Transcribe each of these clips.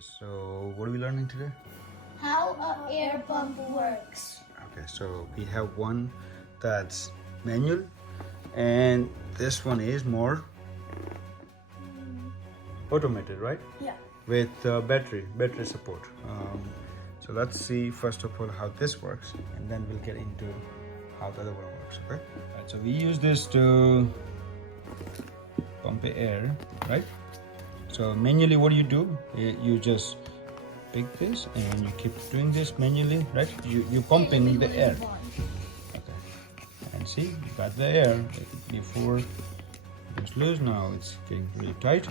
So what are we learning today? How an air pump works. Okay, so we have one that's manual and this one is more automated, right? Yeah. With battery support. So let's see first of all how this works and then we'll get into how the other one works, okay? Right, so we use this to pump air, right? So manually what do? You just pick this and you keep doing this manually, right? You're pumping the air. Okay. And see, you got the air before it was loose, now it's getting really tight,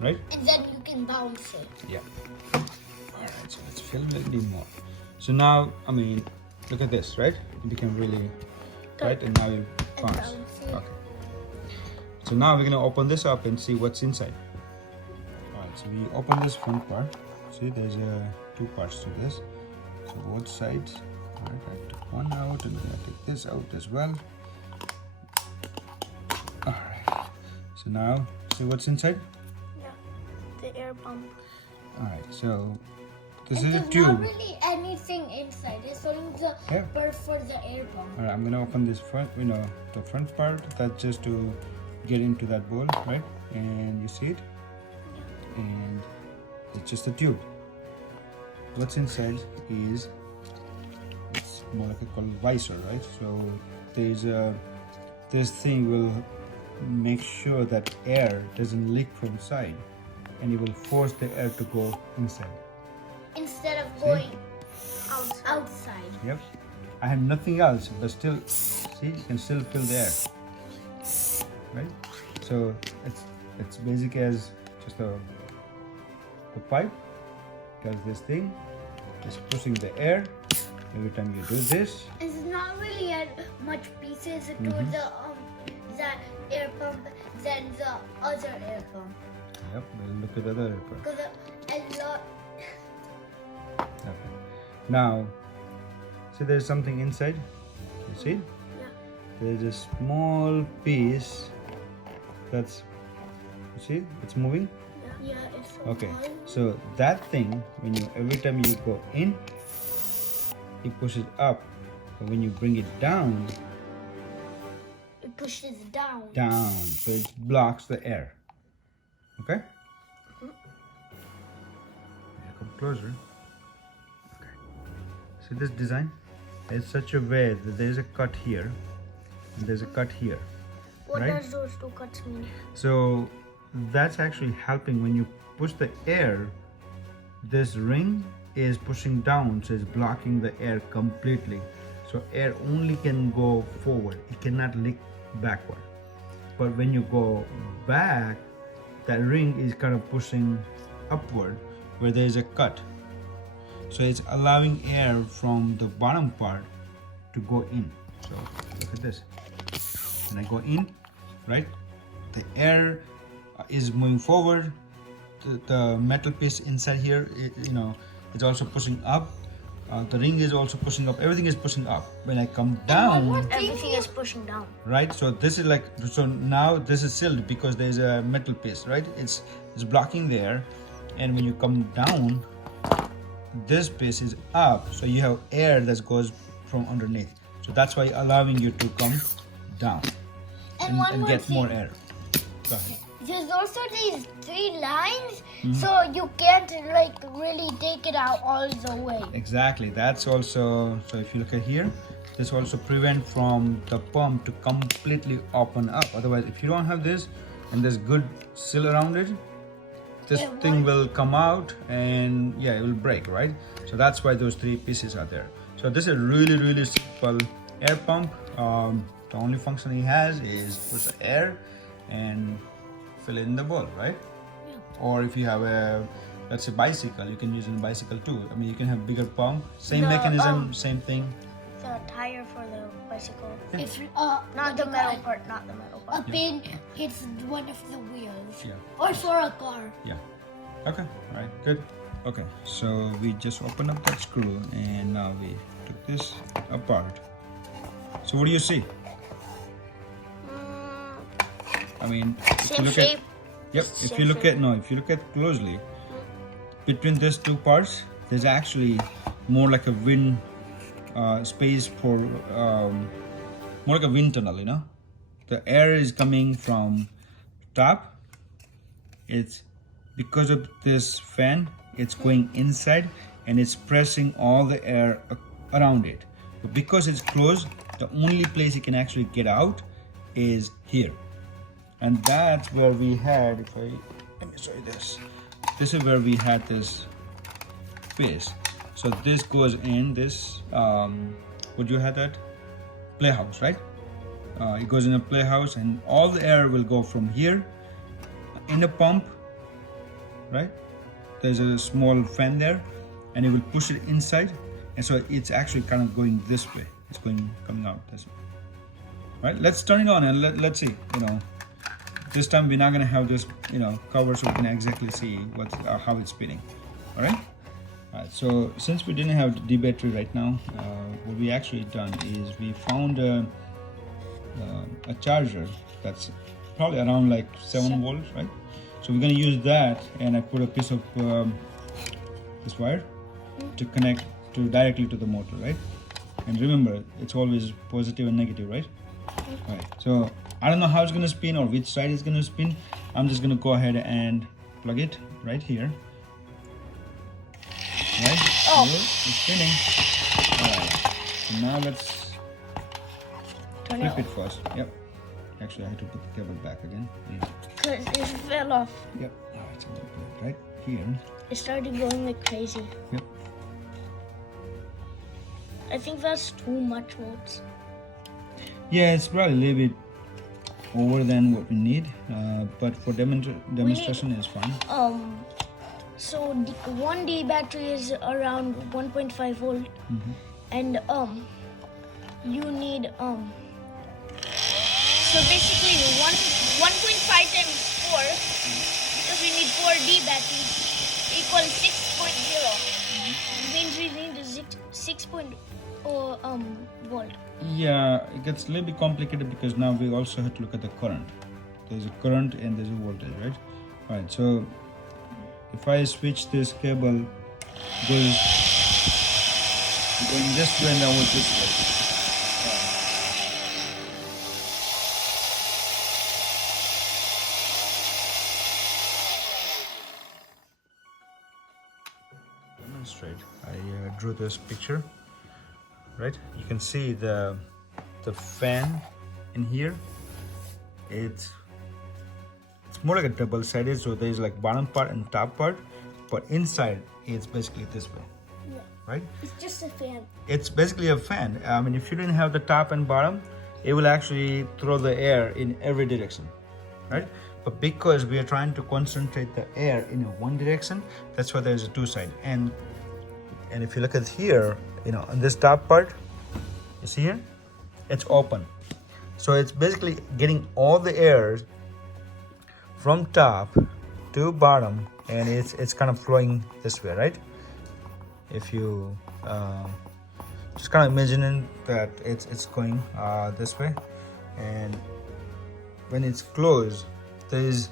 right? And then you can bounce it. Yeah. Alright, so let's fill it a little more. So now, I mean, look at this, right? It became really tight and now you bounce. Okay. So now we're gonna open this up and see what's inside. Alright, so we open this front part. See, there's two parts to this. So both sides. Alright, I took one out and then I take this out as well. Alright. So now, see what's inside? Yeah, the air pump. Alright, so this And is a there's tube. not really anything inside. It's only the part for the air pump. Alright, I'm gonna open this front, the front part. That's just to get into that bowl, right? And you see it? And it's just a tube. What's inside is, it's more like a called visor, right? So this thing will make sure that air doesn't leak from side, and it will force the air to go inside. Instead of going outside. Yep. I have nothing else, but still, see, you can still feel the air, right? So it's basic as just the pipe, because this thing is pushing the air every time you do this. It's not really much pieces to the air pump than the other air pump. Yep. We'll look at the other part. Because a lot. Okay. Now, see, there's something inside. You see? Yeah. There's a small piece that's, you see, it's moving. Yeah, it's so Okay, small. so that thing, every time you go in, it pushes up, but when you bring it down, It pushes down. so it blocks the air. Okay? Come closer. Okay. See this design? It's such a way that there's a cut here, and there's a cut here. What right? does those two cuts mean? So that's actually helping when you push the air. This ring is pushing down, so it's blocking the air completely. So air only can go forward, it cannot leak backward. But when you go back, that ring is kind of pushing upward where there is a cut. So it's allowing air from the bottom part to go in. So look at this. When I go in, right, the air is moving forward. The metal piece inside here, it's also pushing up. The ring is also pushing up. Everything is pushing up. When I come down, Everything is pushing down. right? So this is so now this is sealed because there is a metal piece, right? It's blocking the air, and when you come down, this piece is up. So you have air that goes from underneath. So that's why allowing you to come down and get more air. Go ahead. There's also these three lines, so you can't really take it out all the way. Exactly. That's also, so if you look at here, this also prevent from the pump to completely open up. Otherwise, if you don't have this and there's good seal around it, this thing will come out and it will break, right? So that's why those three pieces are there. So this is a really simple air pump. The only function it has is push the air and fill it in the bowl, right? Yeah. Or if you have let's say bicycle, you can use it in bicycle too. I mean, you can have bigger pump, same mechanism, same thing. The tire for the bicycle. Yeah. If not the metal part, not the metal part. A pin hits one of the wheels. Yeah. Or for a car. Yeah. Okay. All right. Good. Okay. So we just opened up that screw and now we took this apart. So what do you see? I mean, if you Same look shape. Yep. If you look at closely, between these two parts, there's actually more like a wind space for more like a wind tunnel, you know. The air is coming from top. It's because of this fan, it's going inside and it's pressing all the air around it. But because it's closed, the only place it can actually get out is here. And that's where we had, let me show you this. This is where we had this space. So this goes in this, would you have that? Playhouse, right? It goes in a playhouse and all the air will go from here in a pump, right? There's a small fan there and it will push it inside. And so it's actually kind of going this way. It's coming out this way. Right, let's turn it on and let's see, you know. This time we're not gonna have this, you know, cover so we can exactly see how it's spinning. All right. So since we didn't have the D battery right now, what we actually done is we found a charger that's probably around like 7 volts, right? So we're gonna use that, and I put a piece of this wire to connect directly to the motor, right? And remember, it's always positive and negative, right? Right. So I don't know how it's gonna spin or which side it's gonna spin. I'm just gonna go ahead and plug it right here. Right? Oh. It's spinning. Alright. So now let's flip it first. Yep. Actually, I had to put the cable back again. Yeah. Because it fell off. Yep. Alright, so put it right here. It started going like crazy. Yep. I think that's too much volts. Yeah, it's probably a little bit over than what we need, but for demonstration is fine. So one D battery is around 1.5 volt, and you need so basically 1.5 times 4, because we need 4 D batteries equals 6.0. Means we need a 6.0 volt. Yeah, it gets a little bit complicated because now we also have to look at the current. There's a current and there's a voltage, right? Alright, so if I switch this cable, going this way and now this way. Demonstrate. I drew this picture. Right, you can see the fan in here. It's more like a double-sided, so there's like bottom part and top part, but inside it's basically this way. Yeah. Right? It's just a fan. It's basically a fan. I mean, if you didn't have the top and bottom, it will actually throw the air in every direction, right? But because we are trying to concentrate the air in one direction, that's why there's a two side. And if you look at here, you know, on this top part, you see here, it's open. So it's basically getting all the air from top to bottom, and it's kind of flowing this way, right? If you just kind of imagining that it's going this way, and when it's closed, there's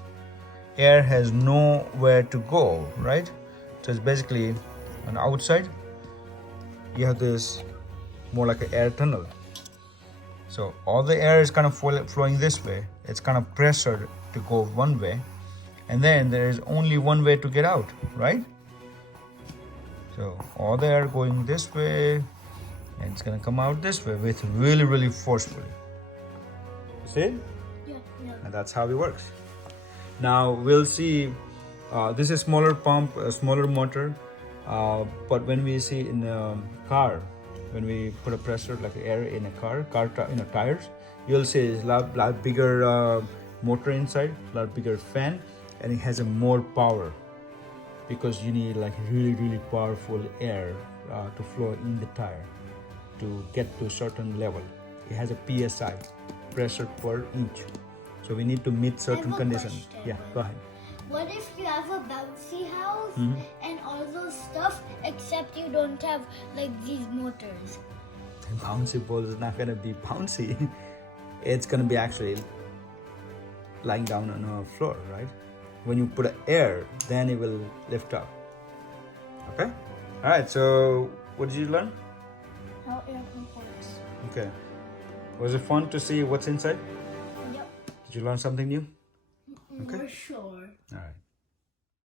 air has nowhere to go, right? So it's basically on the outside. You have this more like an air tunnel. So all the air is kind of flowing this way. It's kind of pressured to go one way, and then there is only one way to get out, right? So all the air going this way, and it's gonna come out this way with really forcefully. You see it? Yeah. And that's how it works. Now we'll see. This is smaller pump, a smaller motor. But when we see in a car, when we put a pressure like air in a car tires, you'll see it's a lot bigger motor inside, a lot bigger fan, and it has a more power because you need like really powerful air to flow in the tire to get to a certain level. It has a PSI, pressure per inch. So we need to meet certain conditions. question. Yeah, go ahead. What if you have a bouncy house and all those stuff, except you don't have like these motors? The bouncy ball is not gonna be bouncy. It's gonna be actually lying down on a floor, right? When you put air, then it will lift up. Okay. All right. So what did you learn? How air pump works. Okay. Was it fun to see what's inside? Yep. Did you learn something new? Okay. For sure. All right.